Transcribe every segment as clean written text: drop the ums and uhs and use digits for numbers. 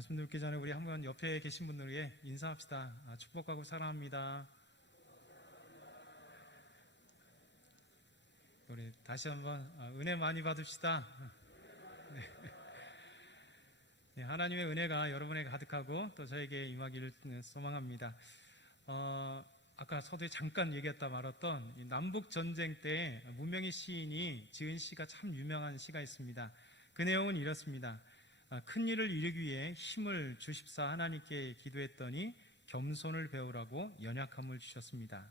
말씀 듣기 전에 우리 한번 옆에 계신 분들에게 인사합시다. 축복하고 사랑합니다. 우리 다시 한번 은혜 많이 받읍시다. 네. 네, 하나님의 은혜가 여러분에게 가득하고 또 저에게 임하기를 소망합니다. 아까 서두에 잠깐 얘기했다 말았던 이 남북 전쟁 때 문명희 시인이 지은 시가 참 유명한 시가 있습니다. 그 내용은 이렇습니다. 큰 일을 이루기 위해 힘을 주십사 하나님께 기도했더니 겸손을 배우라고 연약함을 주셨습니다.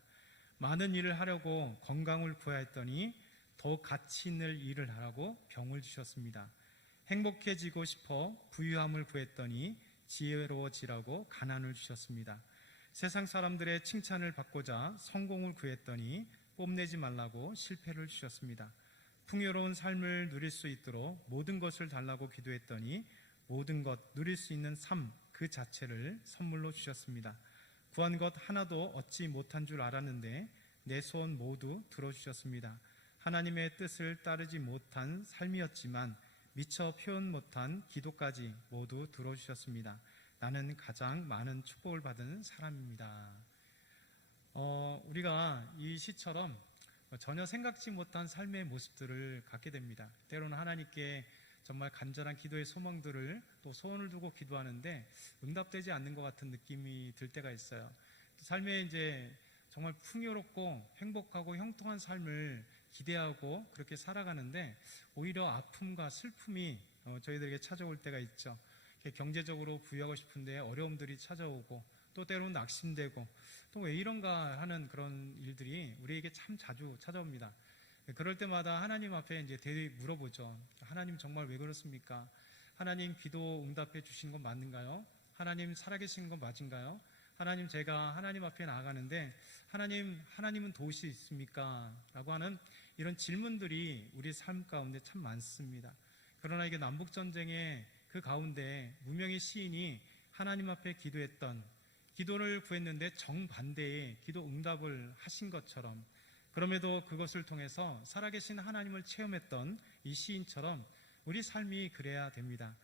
많은 일을 하려고 건강을 구하였더니 더욱 가치 있는 일을 하라고 병을 주셨습니다. 행복해지고 싶어 부유함을 구했더니 지혜로워지라고 가난을 주셨습니다. 세상 사람들의 칭찬을 받고자 성공을 구했더니 뽐내지 말라고 실패를 주셨습니다. 풍요로운 삶을 누릴 수 있도록 모든 것을 달라고 기도했더니 모든 것 누릴 수 있는 삶 그 자체를 선물로 주셨습니다. 구한 것 하나도 얻지 못한 줄 알았는데 내 소원 모두 들어주셨습니다. 하나님의 뜻을 따르지 못한 삶이었지만 미처 표현 못한 기도까지 모두 들어주셨습니다. 나는 가장 많은 축복을 받은 사람입니다. 우리가 이 시처럼 전혀 생각지 못한 삶의 모습들을 갖게 됩니다. 때로는 하나님께 정말 간절한 기도의 소망들을 또 소원을 두고 기도하는데 응답되지 않는 것 같은 느낌이 들 때가 있어요. 삶에 이제 정말 풍요롭고 행복하고 형통한 삶을 기대하고 그렇게 살아가는데 오히려 아픔과 슬픔이 저희들에게 찾아올 때가 있죠. 경제적으로 부유하고 싶은데 어려움들이 찾아오고 또 때로는 낙심되고 또 왜 이런가 하는 그런 일들이 우리에게 참 자주 찾아옵니다. 그럴 때마다 하나님 앞에 이제 되게 물어보죠. 하나님 정말 왜 그렇습니까? 하나님 기도 응답해 주시는 건 맞는가요? 하나님 살아계시는 건 맞은가요? 하나님 제가 하나님 앞에 나아가는데 하나님은 도우시 있습니까? 라고 하는 이런 질문들이 우리 삶 가운데 참 많습니다. 그러나 이게 남북전쟁의 그 가운데 무명의 시인이 하나님 앞에 기도를 구했는데 정반대의 기도 응답을 하신 것처럼 그럼에도 그것을 통해서 살아계신 하나님을 체험했던 이 시인처럼 우리 삶이 그래야 됩니다.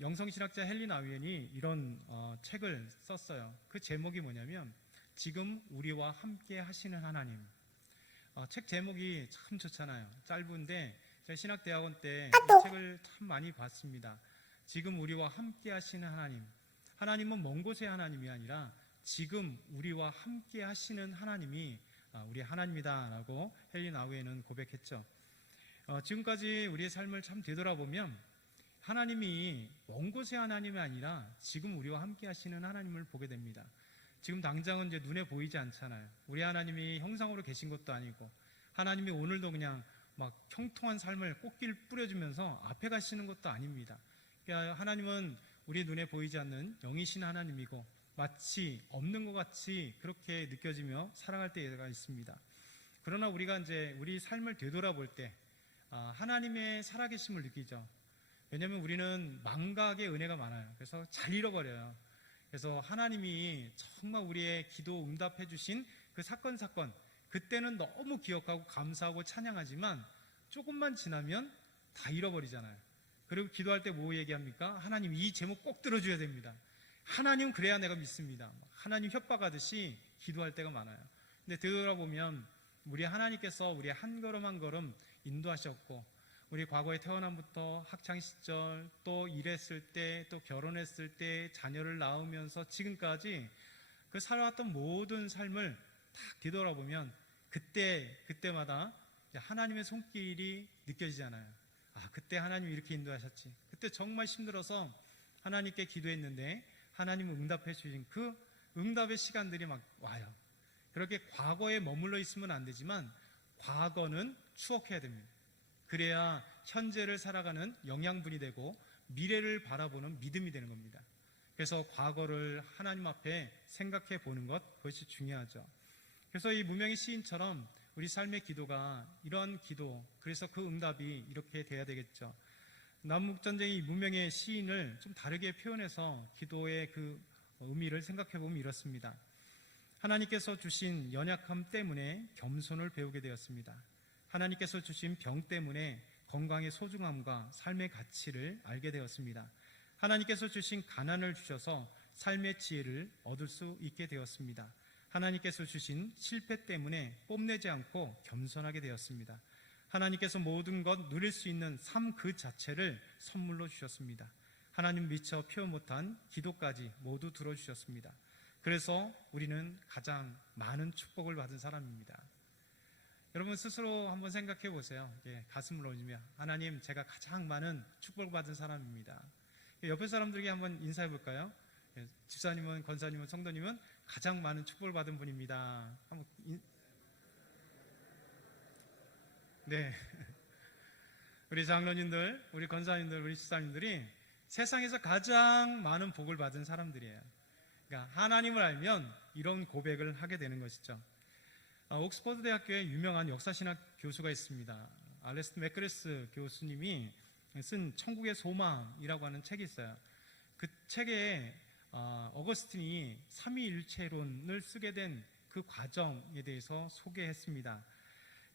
영성신학자 헨리 나우엔이 이런 책을 썼어요. 그 제목이 뭐냐면 지금 우리와 함께 하시는 하나님. 책 제목이 참 좋잖아요. 짧은데 제가 신학대학원 때 이 책을 참 많이 봤습니다. 지금 우리와 함께 하시는 하나님. 하나님은 먼 곳의 하나님이 아니라 지금 우리와 함께 하시는 하나님이 우리 하나님이다 라고 헨리 나우엔은 고백했죠. 지금까지 우리의 삶을 참 되돌아보면 하나님이 먼 곳의 하나님이 아니라 지금 우리와 함께 하시는 하나님을 보게 됩니다. 지금 당장은 이제 눈에 보이지 않잖아요. 우리 하나님이 형상으로 계신 것도 아니고 하나님이 오늘도 그냥 막 형통한 삶을 꽃길 뿌려주면서 앞에 가시는 것도 아닙니다. 그러니까 하나님은 우리 눈에 보이지 않는 영이신 하나님이고 마치 없는 것 같이 그렇게 느껴지며 살아갈 때가 있습니다. 그러나 우리가 이제 우리 삶을 되돌아볼 때 하나님의 살아계심을 느끼죠. 왜냐하면 우리는 망각의 은혜가 많아요. 그래서 잘 잃어버려요. 그래서 하나님이 정말 우리의 기도 응답해 주신 그 사건 그때는 너무 기억하고 감사하고 찬양하지만 조금만 지나면 다 잃어버리잖아요. 그리고 기도할 때 뭐 얘기합니까? 하나님 이 제목 꼭 들어줘야 됩니다. 하나님 그래야 내가 믿습니다. 하나님 협박하듯이 기도할 때가 많아요. 근데 되돌아보면 우리 하나님께서 우리 한 걸음 한 걸음 인도하셨고 우리 과거에 태어남부터 학창시절 또 일했을 때 또 결혼했을 때 자녀를 낳으면서 지금까지 그 살아왔던 모든 삶을 딱 뒤돌아보면 그때마다 하나님의 손길이 느껴지잖아요. 그때 하나님이 이렇게 인도하셨지. 그때 정말 힘들어서 하나님께 기도했는데 하나님은 응답해 주신 그 응답의 시간들이 막 와요. 그렇게 과거에 머물러 있으면 안 되지만 과거는 추억해야 됩니다. 그래야 현재를 살아가는 영양분이 되고 미래를 바라보는 믿음이 되는 겁니다. 그래서 과거를 하나님 앞에 생각해 보는 것, 그것이 중요하죠. 그래서 이 무명의 시인처럼 우리 삶의 기도가 이러한 기도, 그래서 그 응답이 이렇게 돼야 되겠죠. 남북전쟁이 무명의 시인을 좀 다르게 표현해서 기도의 그 의미를 생각해 보면 이렇습니다. 하나님께서 주신 연약함 때문에 겸손을 배우게 되었습니다. 하나님께서 주신 병 때문에 건강의 소중함과 삶의 가치를 알게 되었습니다. 하나님께서 주신 가난을 주셔서 삶의 지혜를 얻을 수 있게 되었습니다. 하나님께서 주신 실패 때문에 뽐내지 않고 겸손하게 되었습니다. 하나님께서 모든 것 누릴 수 있는 삶 그 자체를 선물로 주셨습니다. 하나님 미처 표현 못한 기도까지 모두 들어주셨습니다. 그래서 우리는 가장 많은 축복을 받은 사람입니다. 여러분 스스로 한번 생각해 보세요. 가슴을 올리며 하나님, 제가 가장 많은 축복을 받은 사람입니다. 옆에 사람들에게 한번 인사해 볼까요? 집사님은, 권사님은, 성도님은 가장 많은 축복을 받은 분입니다. 네. 우리 장로님들, 우리 권사님들, 우리 집사님들이 세상에서 가장 많은 복을 받은 사람들이에요. 그러니까 하나님을 알면 이런 고백을 하게 되는 것이죠. 옥스퍼드 대학교에 유명한 역사신학 교수가 있습니다. 알레스트 맥그레스 교수님이 쓴 천국의 소망이라고 하는 책이 있어요. 그 책에 어거스틴이 삼위일체론을 쓰게 된 그 과정에 대해서 소개했습니다.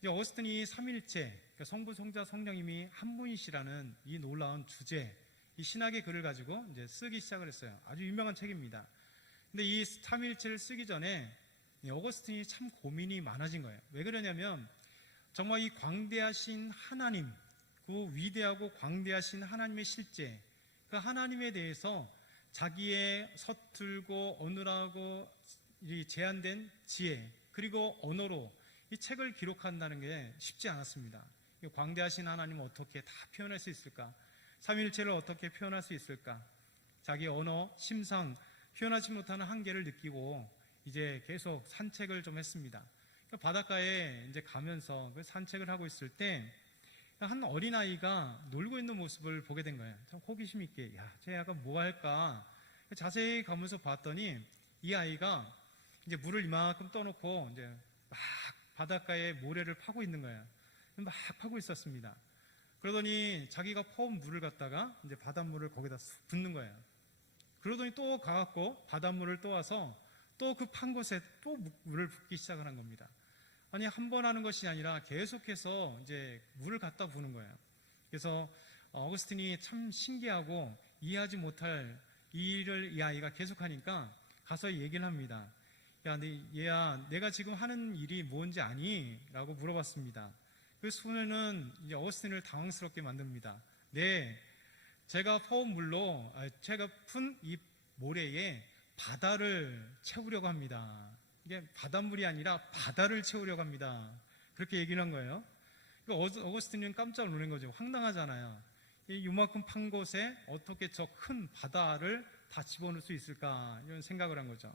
어거스틴이 삼위일체, 그러니까 성부, 성자, 성령님이 한 분이시라는 이 놀라운 주제, 이 신학의 글을 가지고 이제 쓰기 시작을 했어요. 아주 유명한 책입니다. 근데 이 삼위일체를 쓰기 전에 어거스틴이 참 고민이 많아진 거예요. 왜 그러냐면 정말 이 광대하신 하나님, 그 위대하고 광대하신 하나님의 실제, 그 하나님에 대해서 자기의 서툴고 어눌하고 이 제한된 지혜 그리고 언어로 이 책을 기록한다는 게 쉽지 않았습니다. 광대하신 하나님을 어떻게 다 표현할 수 있을까? 삼위일체를 어떻게 표현할 수 있을까? 자기 언어, 심상 표현하지 못하는 한계를 느끼고 이제 계속 산책을 좀 했습니다. 바닷가에 이제 가면서 그 산책을 하고 있을 때 한 어린아이가 놀고 있는 모습을 보게 된 거예요. 참 호기심 있게, 야, 쟤 약간 뭐 할까? 자세히 가면서 봤더니 이 아이가 이제 물을 이만큼 떠놓고 이제 막 바닷가에 모래를 파고 있는 거예요. 막 파고 있었습니다. 그러더니 자기가 퍼온 물을 갖다가 이제 바닷물을 거기다 붓는 거예요. 그러더니 또 가갖고 바닷물을 또 와서 또 그 판 곳에 또 물을 붓기 시작을 한 겁니다. 아니, 한 번 하는 것이 아니라 계속해서 이제 물을 갖다 부는 거예요. 그래서 어거스틴이 참 신기하고 이해하지 못할 이 일을 이 아이가 계속하니까 가서 얘기를 합니다. 야, 얘야, 내가 지금 하는 일이 뭔지 아니? 라고 물어봤습니다. 그 소녀는 이제 어거스틴을 당황스럽게 만듭니다. 네, 제가 퍼온 물로, 제가 푼 이 모래에 바다를 채우려고 합니다. 이게 바닷물이 아니라 바다를 채우려고 합니다. 그렇게 얘기를 한 거예요. 어거스틴은 깜짝 놀란 거죠. 황당하잖아요. 이만큼 판 곳에 어떻게 저 큰 바다를 다 집어넣을 수 있을까, 이런 생각을 한 거죠.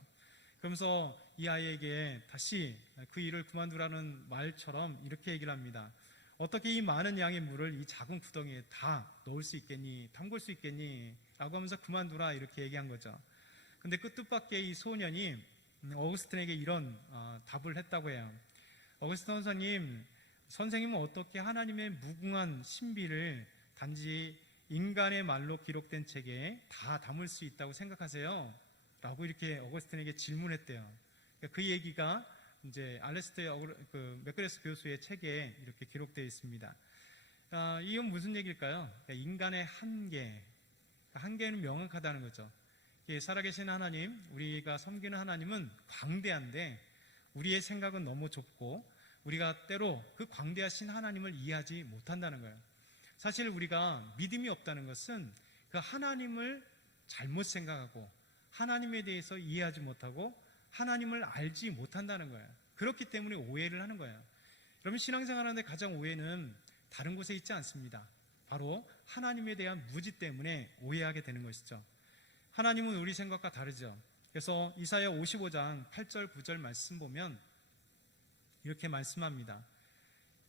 그러면서 이 아이에게 다시 그 일을 그만두라는 말처럼 이렇게 얘기를 합니다. 어떻게 이 많은 양의 물을 이 작은 구덩이에 다 넣을 수 있겠니? 담글 수 있겠니? 라고 하면서 그만두라, 이렇게 얘기한 거죠. 근데 그 뜻밖의 이 소년이 어거스틴에게 이런 답을 했다고 해요. 어거스틴 선생님은 어떻게 하나님의 무궁한 신비를 단지 인간의 말로 기록된 책에 다 담을 수 있다고 생각하세요? 라고 이렇게 어거스틴에게 질문했대요. 그 얘기가 이제 알레스트 맥그레스 교수의 책에 이렇게 기록되어 있습니다. 이건 무슨 얘기일까요? 인간의 한계는 명확하다는 거죠. 살아계신 하나님, 우리가 섬기는 하나님은 광대한데 우리의 생각은 너무 좁고 우리가 때로 그 광대하신 하나님을 이해하지 못한다는 거예요. 사실 우리가 믿음이 없다는 것은 그 하나님을 잘못 생각하고 하나님에 대해서 이해하지 못하고 하나님을 알지 못한다는 거예요. 그렇기 때문에 오해를 하는 거예요. 여러분, 신앙생활하는데 가장 오해는 다른 곳에 있지 않습니다. 바로 하나님에 대한 무지 때문에 오해하게 되는 것이죠. 하나님은 우리 생각과 다르죠. 그래서 이사야 55장 8절 9절 말씀 보면 이렇게 말씀합니다.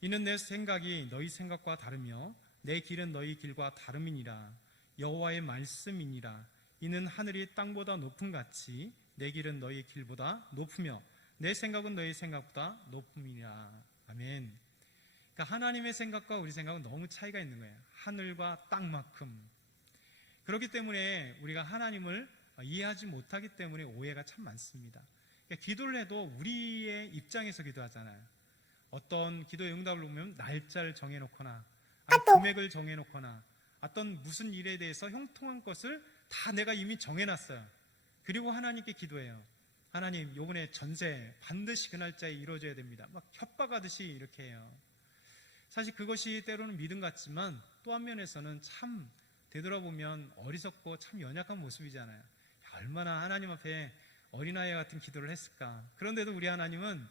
이는 내 생각이 너희 생각과 다르며 내 길은 너희 길과 다름이니라. 여호와의 말씀이니라. 이는 하늘이 땅보다 높음 같이 내 길은 너희 길보다 높으며 내 생각은 너희 생각보다 높음이니라. 아멘. 그러니까 하나님의 생각과 우리 생각은 너무 차이가 있는 거예요. 하늘과 땅만큼. 그렇기 때문에 우리가 하나님을 이해하지 못하기 때문에 오해가 참 많습니다. 그러니까 기도를 해도 우리의 입장에서 기도하잖아요. 어떤 기도의 응답을 보면 날짜를 정해놓거나 금액을 정해놓거나 어떤 무슨 일에 대해서 형통한 것을 다 내가 이미 정해놨어요. 그리고 하나님께 기도해요. 하나님, 요번에 전세 반드시 그 날짜에 이루어져야 됩니다. 막 협박하듯이 이렇게 해요. 사실 그것이 때로는 믿음 같지만 또 한면에서는 참 되돌아보면 어리석고 참 연약한 모습이잖아요. 얼마나 하나님 앞에 어린아이 같은 기도를 했을까. 그런데도 우리 하나님은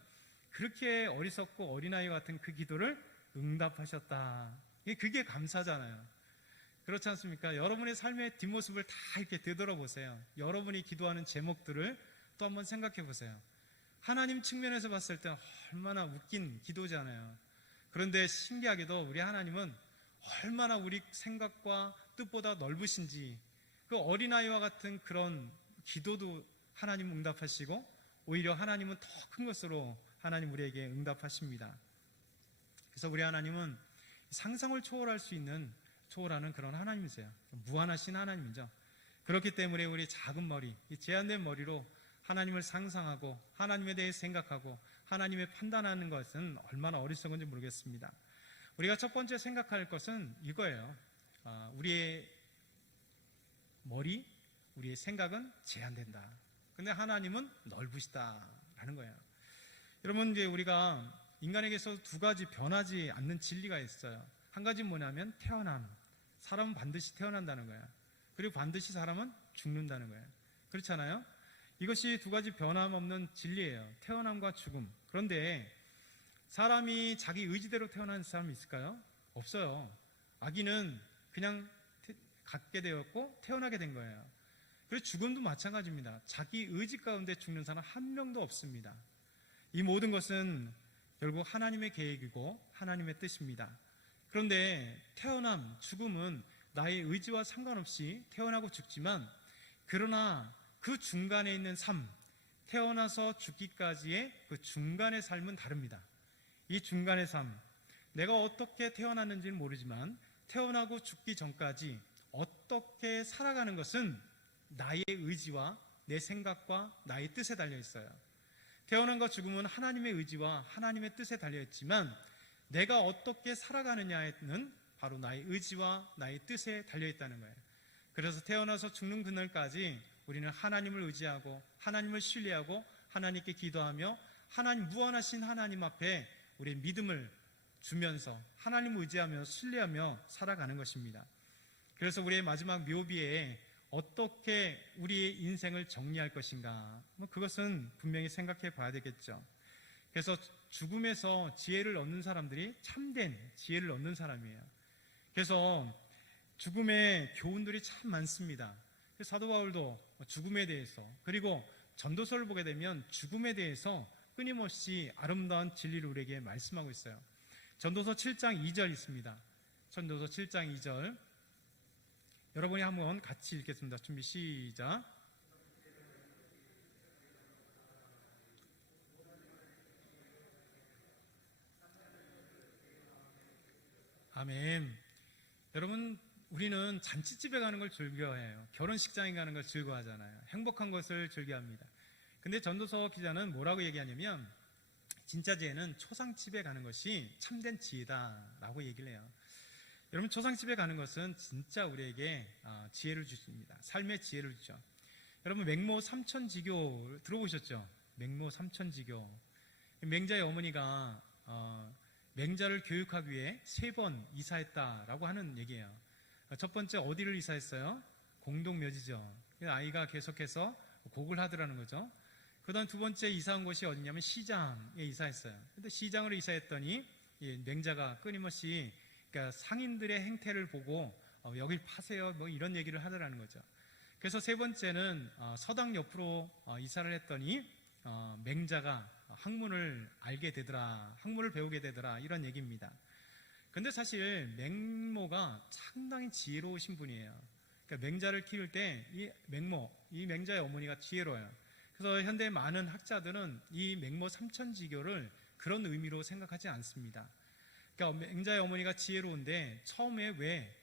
그렇게 어리석고 어린아이 같은 그 기도를 응답하셨다. 그게 감사잖아요. 그렇지 않습니까? 여러분의 삶의 뒷모습을 다 이렇게 되돌아보세요. 여러분이 기도하는 제목들을 또 한번 생각해 보세요. 하나님 측면에서 봤을 때 얼마나 웃긴 기도잖아요. 그런데 신기하게도 우리 하나님은 얼마나 우리 생각과 뜻보다 넓으신지, 그 어린아이와 같은 그런 기도도 하나님 응답하시고 오히려 하나님은 더 큰 것으로 하나님 우리에게 응답하십니다. 그래서 우리 하나님은 상상을 초월하는 그런 하나님이세요. 무한하신 하나님이죠. 그렇기 때문에 우리 작은 머리, 이 제한된 머리로 하나님을 상상하고 하나님에 대해 생각하고 하나님의 판단하는 것은 얼마나 어리석은지 모르겠습니다. 우리가 첫 번째 생각할 것은 이거예요. 우리의 머리, 우리의 생각은 제한된다. 근데 하나님은 넓으시다라는 거예요. 여러분, 이제 우리가 인간에게서 두 가지 변하지 않는 진리가 있어요. 한 가지는 뭐냐면 태어남. 사람은 반드시 태어난다는 거예요. 그리고 반드시 사람은 죽는다는 거예요. 그렇잖아요? 이것이 두 가지 변함없는 진리예요. 태어남과 죽음. 그런데 사람이 자기 의지대로 태어난 사람이 있을까요? 없어요. 아기는 그냥 갖게 되었고 태어나게 된 거예요. 그리고 죽음도 마찬가지입니다. 자기 의지 가운데 죽는 사람 한 명도 없습니다. 이 모든 것은 결국 하나님의 계획이고 하나님의 뜻입니다. 그런데 태어남, 죽음은 나의 의지와 상관없이 태어나고 죽지만, 그러나 그 중간에 있는 삶, 태어나서 죽기까지의 그 중간의 삶은 다릅니다. 이 중간의 삶, 내가 어떻게 태어났는지는 모르지만 태어나고 죽기 전까지 어떻게 살아가는 것은 나의 의지와 내 생각과 나의 뜻에 달려 있어요. 태어남과 죽음은 하나님의 의지와 하나님의 뜻에 달려 있지만 내가 어떻게 살아가느냐에는 바로 나의 의지와 나의 뜻에 달려 있다는 거예요. 그래서 태어나서 죽는 그날까지 우리는 하나님을 의지하고 하나님을 신뢰하고 하나님께 기도하며 하나님, 무한하신 하나님 앞에 우리의 믿음을 주면서 하나님을 의지하며 신뢰하며 살아가는 것입니다. 그래서 우리의 마지막 묘비에 어떻게 우리의 인생을 정리할 것인가, 그것은 분명히 생각해 봐야 되겠죠. 그래서 죽음에서 지혜를 얻는 사람들이 참된 지혜를 얻는 사람이에요. 그래서 죽음의 교훈들이 참 많습니다. 사도 바울도 죽음에 대해서, 그리고 전도서를 보게 되면 죽음에 대해서 끊임없이 아름다운 진리를 우리에게 말씀하고 있어요. 전도서 7장 2절 있습니다. 전도서 7장 2절 여러분이 한번 같이 읽겠습니다. 준비 시작. 아멘. 여러분, 우리는 잔치집에 가는 걸 즐겨해요. 결혼식장에 가는 걸 즐거워하잖아요. 행복한 것을 즐겨합니다. 근데 전도서 기자는 뭐라고 얘기하냐면 진짜 지혜는 초상집에 가는 것이 참된 지혜다라고 얘기를 해요. 여러분, 초상집에 가는 것은 진짜 우리에게 지혜를 주십니다. 삶의 지혜를 주죠. 여러분, 맹모 삼천지교 들어보셨죠? 맹모 삼천지교. 맹자의 어머니가 맹자를 교육하기 위해 3번 이사했다라고 하는 얘기예요. 첫 번째 어디를 이사했어요? 공동묘지죠. 아이가 계속해서 곡을 하더라는 거죠. 그 다음 두 번째 이사한 곳이 어디냐면 시장에 이사했어요. 근데 시장으로 이사했더니 맹자가 끊임없이, 그러니까 상인들의 행태를 보고 여길 파세요 뭐 이런 얘기를 하더라는 거죠. 그래서 세 번째는 서당 옆으로 이사를 했더니 맹자가 학문을 알게 되더라, 학문을 배우게 되더라, 이런 얘기입니다. 근데 사실 맹모가 상당히 지혜로우신 분이에요. 그러니까 맹자를 키울 때 이 맹자의 어머니가 지혜로워요. 그래서 현대 많은 학자들은 이 맹모 삼천지교를 그런 의미로 생각하지 않습니다. 그러니까 맹자의 어머니가 지혜로운데 처음에 왜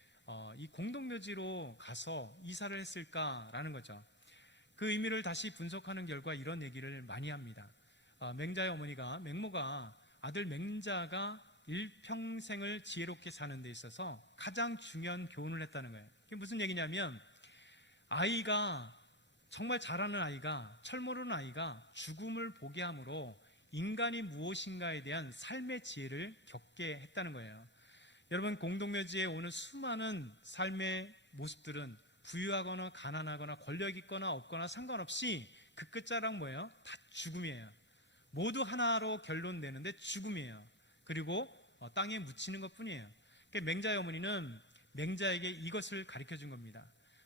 이 공동묘지로 가서 이사를 했을까라는 거죠. 그 의미를 다시 분석하는 결과 이런 얘기를 많이 합니다. 맹자의 어머니가, 맹모가 아들 맹자가 일평생을 지혜롭게 사는 데 있어서 가장 중요한 교훈을 했다는 거예요. 그게 무슨 얘기냐면, 아이가, 정말 잘하는 아이가, 철모르는 아이가 죽음을 보게 함으로 인간이 무엇인가에 대한 삶의 지혜를 겪게 했다는 거예요. 여러분, 공동묘지에 오는 수많은 삶의 모습들은 부유하거나 가난하거나 권력 있거나 없거나 상관없이 그 끝자락 뭐예요? 다 죽음이에요. 모두 하나로 결론 내는데 죽음이에요. 그리고 땅에 묻히는 것 뿐이에요. 그러니까 맹자의 어머니는 맹자에게 이것을 가르쳐 준 겁니다.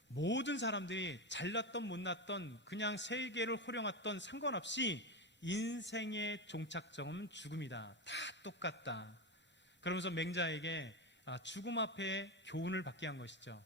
모든 사람들이 잘났던 못났던 그냥 세계를 호령했던 상관없이 인생의 종착점은 죽음이다. 다 똑같다. 그러면서 맹자에게 죽음 앞에 교훈을 받게 한 것이죠.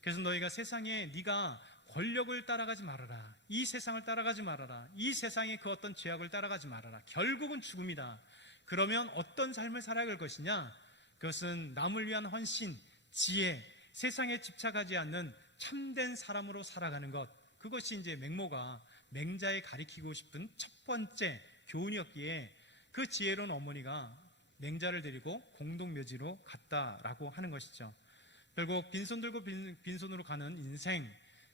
그래서 너희가 세상에 네가 권력을 따라가지 말아라. 이 세상을 따라가지 말아라. 이 세상의 그 어떤 죄악을 따라가지 말아라. 결국은 죽음이다. 그러면 어떤 삶을 살아갈 것이냐? 그것은 남을 위한 헌신, 지혜, 세상에 집착하지 않는 참된 사람으로 살아가는 것. 그것이 이제 맹모가 맹자에 가리키고 싶은 첫 번째 교훈이었기에 그 지혜로운 어머니가 맹자를 데리고 공동묘지로 갔다라고 하는 것이죠. 결국 빈손 들고 빈손으로 가는 인생,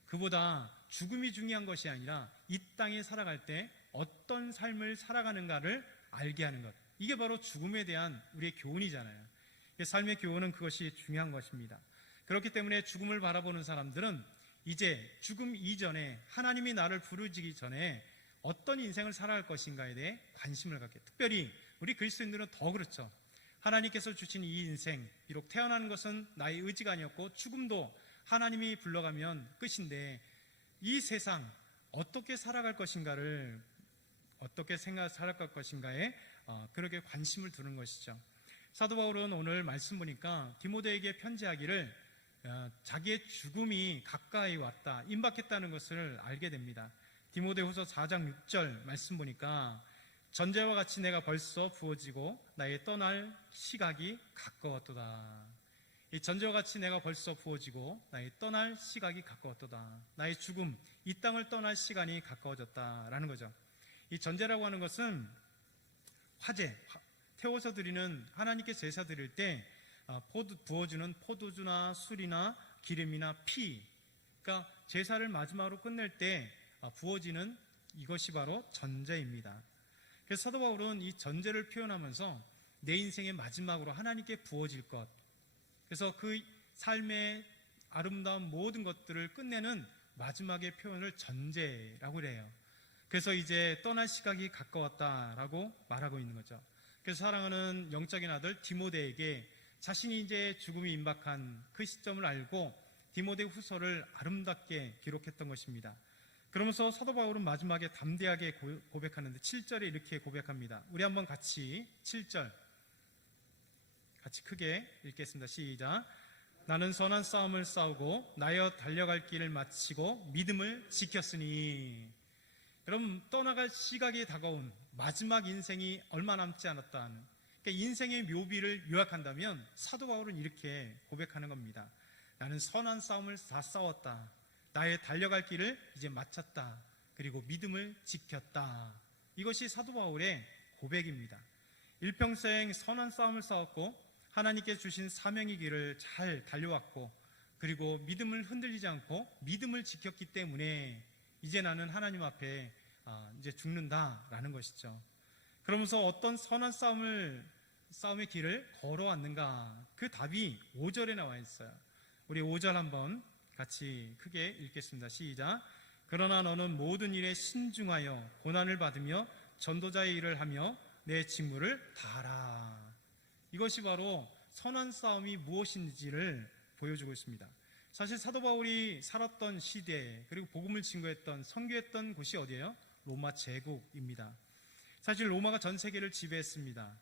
그보다 죽음이 중요한 것이 아니라 이 땅에 살아갈 때 어떤 삶을 살아가는가를 알게 하는 것, 이게 바로 죽음에 대한 우리의 교훈이잖아요. 삶의 교훈은 그것이 중요한 것입니다. 그렇기 때문에 죽음을 바라보는 사람들은 이제 죽음 이전에, 하나님이 나를 부르시기 전에 어떤 인생을 살아갈 것인가에 대해 관심을 갖게, 특별히 우리 그리스도인들은 더 그렇죠. 하나님께서 주신 이 인생, 비록 태어나는 것은 나의 의지가 아니었고 죽음도 하나님이 불러가면 끝인데, 이 세상 어떻게 살아갈 것인가를, 어떻게 살아갈 것인가에 그렇게 관심을 두는 것이죠. 사도 바울은 오늘 말씀 보니까 디모데에게 편지하기를 자기의 죽음이 가까이 왔다, 임박했다는 것을 알게 됩니다. 디모데후서 4장 6절 말씀 보니까 전제와 같이 내가 벌써 부어지고 나의 떠날 시각이 가까웠도다. 이 전제와 같이 내가 벌써 부어지고 나의 떠날 시각이 가까웠도다. 나의 죽음, 이 땅을 떠날 시간이 가까워졌다라는 거죠. 이 전제라고 하는 것은 화제, 태워서 드리는, 하나님께 제사 드릴 때 부어주는 포도주나 술이나 기름이나 피, 그러니까 제사를 마지막으로 끝낼 때 부어지는 이것이 바로 전제입니다. 그래서 사도 바울은 이 전제를 표현하면서 내 인생의 마지막으로 하나님께 부어질 것, 그래서 그 삶의 아름다운 모든 것들을 끝내는 마지막의 표현을 전제라고 그래요. 그래서 이제 떠날 시각이 가까웠다라고 말하고 있는 거죠. 그래서 사랑하는 영적인 아들 디모데에게 자신이 이제 죽음이 임박한 그 시점을 알고 디모데 후서를 아름답게 기록했던 것입니다. 그러면서 사도 바울은 마지막에 담대하게 고백하는데 7절에 이렇게 고백합니다. 우리 한번 같이 7절 같이 크게 읽겠습니다. 시작. 나는 선한 싸움을 싸우고 나여 달려갈 길을 마치고 믿음을 지켰으니. 여러분, 떠나갈 시각이 다가온 마지막 인생이 얼마 남지 않았다는, 그러니까 인생의 묘비를 요약한다면 사도 바울은 이렇게 고백하는 겁니다. 나는 선한 싸움을 다 싸웠다. 나의 달려갈 길을 이제 마쳤다. 그리고 믿음을 지켰다. 이것이 사도 바울의 고백입니다. 일평생 선한 싸움을 싸웠고 하나님께 주신 사명의 길을 잘 달려왔고, 그리고 믿음을 흔들리지 않고 믿음을 지켰기 때문에 이제 나는 하나님 앞에 이제 죽는다라는 것이죠. 그러면서 어떤 선한 싸움의 길을 걸어왔는가? 그 답이 5절에 나와 있어요. 우리 5절 한번 같이 크게 읽겠습니다. 시작. 그러나 너는 모든 일에 신중하여 고난을 받으며 전도자의 일을 하며 내 직무를 다하라. 이것이 바로 선한 싸움이 무엇인지를 보여주고 있습니다. 사실 사도 바울이 살았던 시대, 그리고 복음을 증거했던, 선교했던 곳이 어디예요? 로마 제국입니다. 사실 로마가 전 세계를 지배했습니다.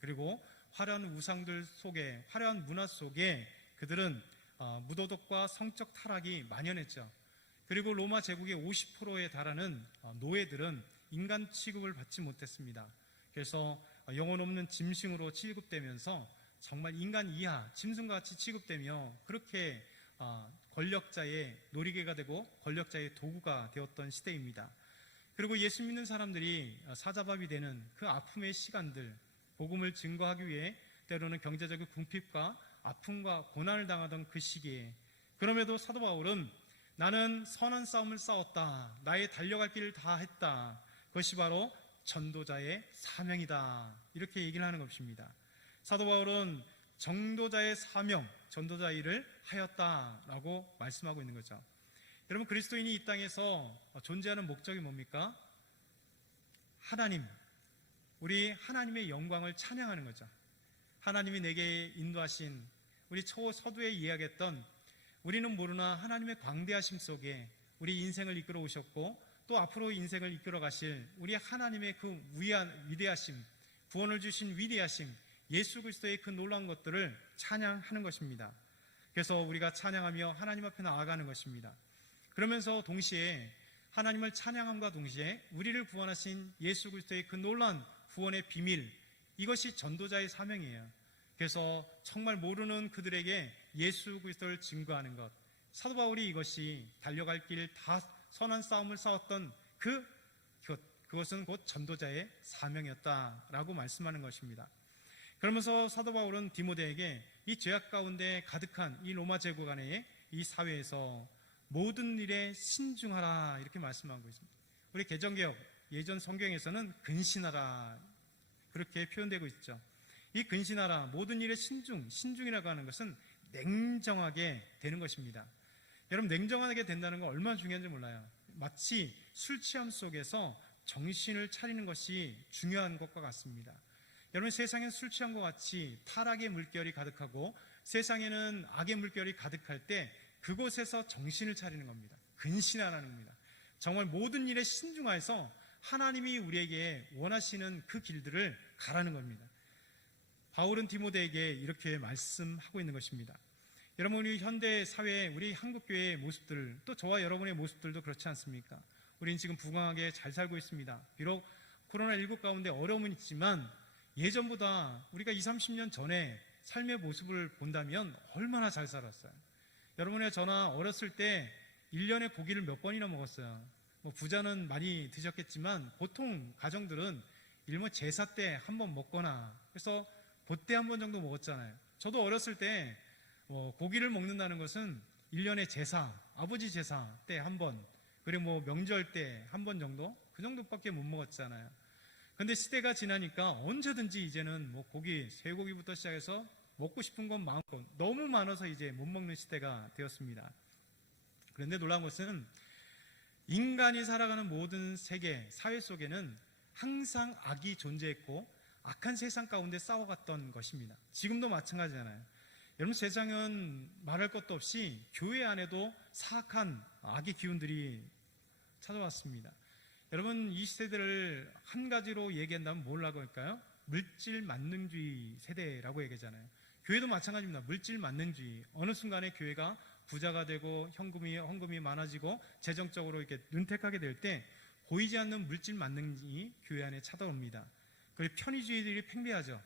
그리고 화려한 우상들 속에, 화려한 문화 속에 그들은 무도덕과 성적 타락이 만연했죠. 그리고 로마 제국의 50%에 달하는 노예들은 인간 취급을 받지 못했습니다. 그래서 영혼 없는 짐승으로 취급되면서 정말 인간 이하, 짐승과 같이 취급되며 그렇게 권력자의 놀이개가 되고 권력자의 도구가 되었던 시대입니다. 그리고 예수 믿는 사람들이 사자밥이 되는 그 아픔의 시간들, 복음을 증거하기 위해 때로는 경제적인 궁핍과 아픔과 고난을 당하던 그 시기에, 그럼에도 사도 바울은 나는 선한 싸움을 싸웠다, 나의 달려갈 길을 다 했다, 그것이 바로 전도자의 사명이다, 이렇게 얘기를 하는 것입니다. 사도 바울은 전도자의 사명, 전도자 일을 하였다라고 말씀하고 있는 거죠. 여러분, 그리스도인이 이 땅에서 존재하는 목적이 뭡니까? 하나님, 우리 하나님의 영광을 찬양하는 거죠. 하나님이 내게 인도하신, 우리 서두에 이야기했던 우리는 모르나 하나님의 광대하심 속에 우리 인생을 이끌어 오셨고 또 앞으로 인생을 이끌어 가실 우리 하나님의 그 위대하심, 구원을 주신 위대하심, 예수 그리스도의 그 놀라운 것들을 찬양하는 것입니다. 그래서 우리가 찬양하며 하나님 앞에 나아가는 것입니다. 그러면서 동시에 하나님을 찬양함과 동시에 우리를 구원하신 예수 그리스도의 그 놀라운 구원의 비밀, 이것이 전도자의 사명이에요. 그래서 정말 모르는 그들에게 예수 그리스도를 증거하는 것, 사도 바울이 이것이 달려갈 길 다 선한 싸움을 싸웠던 그것은 곧 전도자의 사명이었다라고 말씀하는 것입니다. 그러면서 사도 바울은 디모데에게 이 죄악 가운데 가득한 이 로마 제국 안에 이 사회에서 모든 일에 신중하라, 이렇게 말씀하고 있습니다. 우리 개정개혁 예전 성경에서는 근신하라, 그렇게 표현되고 있죠. 이 근신하라, 모든 일에 신중이라고 하는 것은 냉정하게 되는 것입니다. 여러분, 냉정하게 된다는 건 얼마나 중요한지 몰라요. 마치 술 취함 속에서 정신을 차리는 것이 중요한 것과 같습니다. 여러분, 세상엔 술 취한 것 같이 타락의 물결이 가득하고 세상에는 악의 물결이 가득할 때 그곳에서 정신을 차리는 겁니다. 근신하라는 겁니다. 정말 모든 일에 신중하여서 하나님이 우리에게 원하시는 그 길들을 가라는 겁니다. 바울은 디모데에게 이렇게 말씀하고 있는 것입니다. 여러분, 우리 현대 사회, 우리 한국교회의 모습들, 또 저와 여러분의 모습들도 그렇지 않습니까? 우리는 지금 부강하게 잘 살고 있습니다. 비록 코로나19 가운데 어려움은 있지만 예전보다 우리가 20, 30년 전에 삶의 모습을 본다면 얼마나 잘 살았어요. 여러분의 저나 어렸을 때 1년에 고기를 몇 번이나 먹었어요. 부자는 많이 드셨겠지만 보통 가정들은 일본 제사 때 한 번 먹거나, 그래서 보때 한 번 정도 먹었잖아요. 저도 어렸을 때 고기를 먹는다는 것은 1년에 제사, 아버지 제사 때 한 번, 그리고 명절 때 한 번 정도, 그 정도밖에 못 먹었잖아요. 근데 시대가 지나니까 언제든지 이제는 고기, 쇠고기부터 시작해서 먹고 싶은 건 많고 너무 많아서 이제 못 먹는 시대가 되었습니다. 그런데 놀라운 것은 인간이 살아가는 모든 세계, 사회 속에는 항상 악이 존재했고 악한 세상 가운데 싸워갔던 것입니다. 지금도 마찬가지잖아요. 여러분, 세상은 말할 것도 없이 교회 안에도 사악한 악의 기운들이 찾아왔습니다. 여러분, 이 세대를 한 가지로 얘기한다면 뭐라고 할까요? 물질 만능주의 세대라고 얘기하잖아요. 교회도 마찬가지입니다. 물질 만능주의. 어느 순간에 교회가 부자가 되고 헌금이 많아지고 재정적으로 이렇게 윤택하게 될 때 보이지 않는 물질 만능이 교회 안에 찾아옵니다. 그리고 편의주의들이 팽배하죠.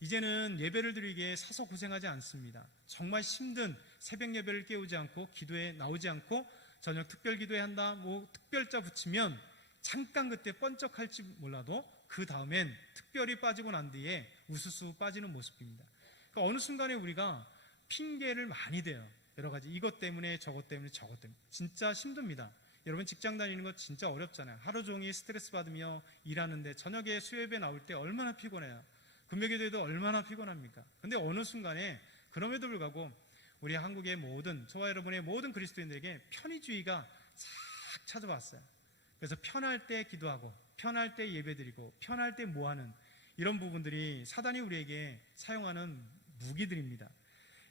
이제는 예배를 드리기에 사서 고생하지 않습니다. 정말 힘든 새벽 예배를 깨우지 않고 기도에 나오지 않고 저녁 특별 기도회 한다, 특별자 붙이면 잠깐 그때 번쩍할지 몰라도 그 다음엔 특별히 빠지고 난 뒤에 우수수 빠지는 모습입니다. 그러니까 어느 순간에 우리가 핑계를 많이 대요. 여러 가지 이것 때문에 저것 때문에 진짜 힘듭니다. 여러분, 직장 다니는 거 진짜 어렵잖아요. 하루 종일 스트레스 받으며 일하는데 저녁에 수요예배 나올 때 얼마나 피곤해요. 금요기도에도 얼마나 피곤합니까? 근데 어느 순간에 그럼에도 불구하고 우리 한국의 저와 여러분의 모든 그리스도인들에게 편의주의가 싹 찾아왔어요. 그래서 편할 때 기도하고 편할 때 예배드리고 편할 때 뭐하는 이런 부분들이 사단이 우리에게 사용하는 무기들입니다.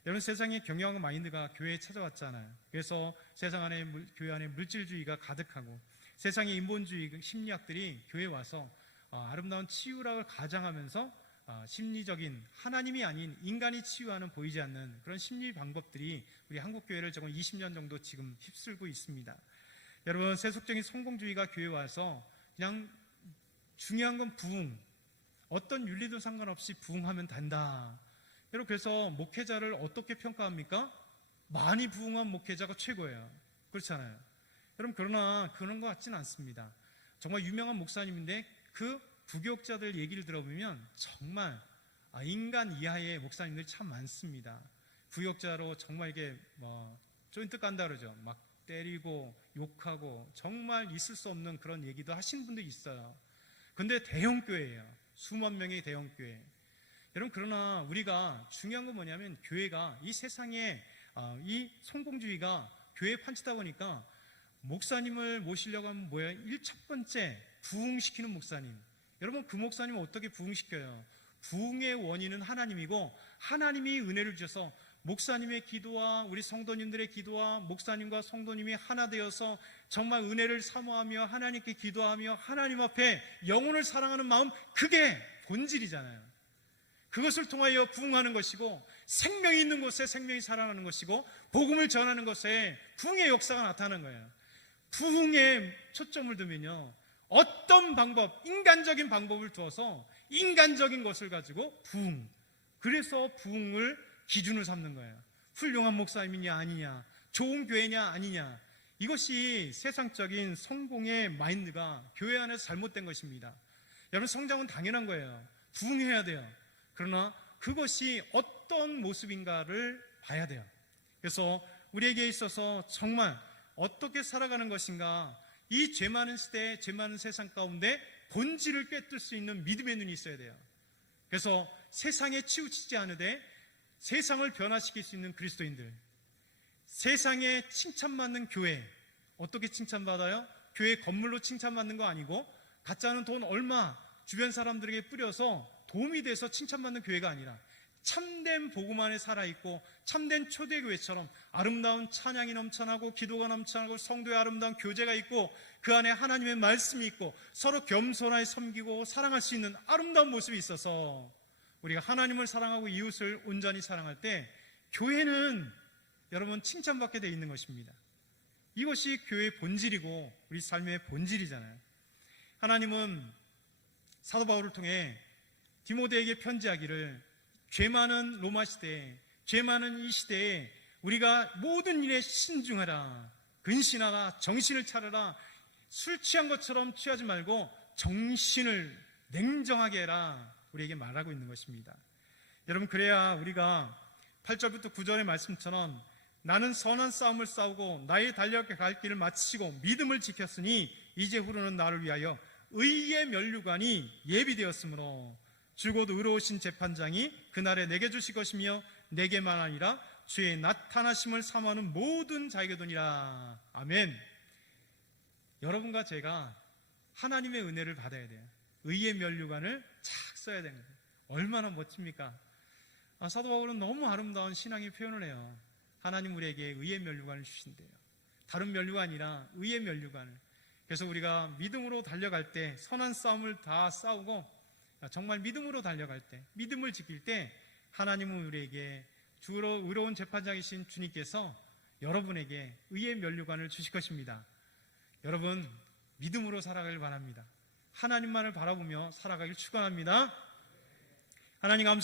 여러분, 세상의 경영하는 마인드가 교회에 찾아왔잖아요. 그래서 세상 안에 교회 안에 물질주의가 가득하고 세상의 인본주의 심리학들이 교회에 와서 아름다운 치유라고 가장하면서 심리적인 하나님이 아닌 인간이 치유하는 보이지 않는 그런 심리 방법들이 우리 한국 교회를 조금 20년 정도 지금 휩쓸고 있습니다. 여러분, 세속적인 성공주의가 교회에 와서 그냥 중요한 건 부흥, 어떤 윤리도 상관없이 부흥하면 된다. 여러분, 그래서 목회자를 어떻게 평가합니까? 많이 부흥한 목회자가 최고예요. 그렇잖아요. 여러분, 그러나 그런 것 같지는 않습니다. 정말 유명한 목사님인데 그 부교육자들 얘기를 들어보면 정말 인간 이하의 목사님들이 참 많습니다. 부역자로 정말 이게 조인트 깐다 그러죠. 막 때리고 욕하고 정말 있을 수 없는 그런 얘기도 하신 분도 있어요. 근데 대형교회예요. 수만 명의 대형교회. 여러분, 그러나 우리가 중요한 건 뭐냐면, 교회가 이 세상에 이 성공주의가 교회에 판치다 보니까 목사님을 모시려고 하면 뭐예요? 첫 번째 부흥시키는 목사님. 여러분, 그 목사님을 어떻게 부흥시켜요? 부흥의 원인은 하나님이고, 하나님이 은혜를 주셔서 목사님의 기도와 우리 성도님들의 기도와 목사님과 성도님이 하나 되어서 정말 은혜를 사모하며 하나님께 기도하며 하나님 앞에 영혼을 사랑하는 마음, 그게 본질이잖아요. 그것을 통하여 부흥하는 것이고, 생명이 있는 곳에 생명이 살아나는 것이고, 복음을 전하는 것에 부흥의 역사가 나타나는 거예요. 부흥에 초점을 두면요, 어떤 방법, 인간적인 방법을 두어서 인간적인 것을 가지고 부흥, 그래서 부흥을 기준을 삼는 거예요. 훌륭한 목사님이냐 아니냐, 좋은 교회냐 아니냐, 이것이 세상적인 성공의 마인드가 교회 안에서 잘못된 것입니다. 여러분, 성장은 당연한 거예요. 부흥해야 돼요. 그러나 그것이 어떤 모습인가를 봐야 돼요. 그래서 우리에게 있어서 정말 어떻게 살아가는 것인가, 이 죄 많은 시대에 죄 많은 세상 가운데 본질을 꿰뚫을 수 있는 믿음의 눈이 있어야 돼요. 그래서 세상에 치우치지 않으되 세상을 변화시킬 수 있는 그리스도인들, 세상에 칭찬받는 교회, 어떻게 칭찬받아요? 교회 건물로 칭찬받는 거 아니고, 가짜는 돈 얼마 주변 사람들에게 뿌려서 도움이 돼서 칭찬받는 교회가 아니라, 참된 복음 안에 살아있고 참된 초대교회처럼 아름다운 찬양이 넘쳐나고 기도가 넘쳐나고 성도의 아름다운 교제가 있고 그 안에 하나님의 말씀이 있고 서로 겸손하게 섬기고 사랑할 수 있는 아름다운 모습이 있어서, 우리가 하나님을 사랑하고 이웃을 온전히 사랑할 때 교회는 여러분 칭찬받게 되어 있는 것입니다. 이것이 교회의 본질이고 우리 삶의 본질이잖아요. 하나님은 사도 바울을 통해 디모데에게 편지하기를, 죄 많은 로마 시대에, 죄 많은 이 시대에 우리가 모든 일에 신중하라, 근신하라, 정신을 차려라, 술 취한 것처럼 취하지 말고 정신을 냉정하게 해라, 우리에게 말하고 있는 것입니다. 여러분, 그래야 우리가 8절부터 9절의 말씀처럼 나는 선한 싸움을 싸우고 나의 달려갈 길을 마치고 믿음을 지켰으니 이제 후로는 나를 위하여 의의 면류관이 예비되었으므로 주곧 의로우신 재판장이 그날에 내게 주실 것이며 내게만 아니라 주의 나타나심을 사모하는 모든 자에게 도니라. 아멘. 여러분과 제가 하나님의 은혜를 받아야 돼요. 의의 면류관을 착 써야 되는 거예요. 얼마나 멋집니까? 사도 바울은 너무 아름다운 신앙의 표현을 해요. 하나님 우리에게 의의 면류관을 주신대요. 다른 면류가 아니라 의의 면류관을. 그래서 우리가 믿음으로 달려갈 때 선한 싸움을 다 싸우고 정말 믿음으로 달려갈 때, 믿음을 지킬 때 하나님은 우리에게 주로 의로운 재판장이신 주님께서 여러분에게 의의 면류관을 주실 것입니다. 여러분, 믿음으로 살아가길 바랍니다. 하나님만을 바라보며 살아가길 축원합니다. 하나님 감사합니다.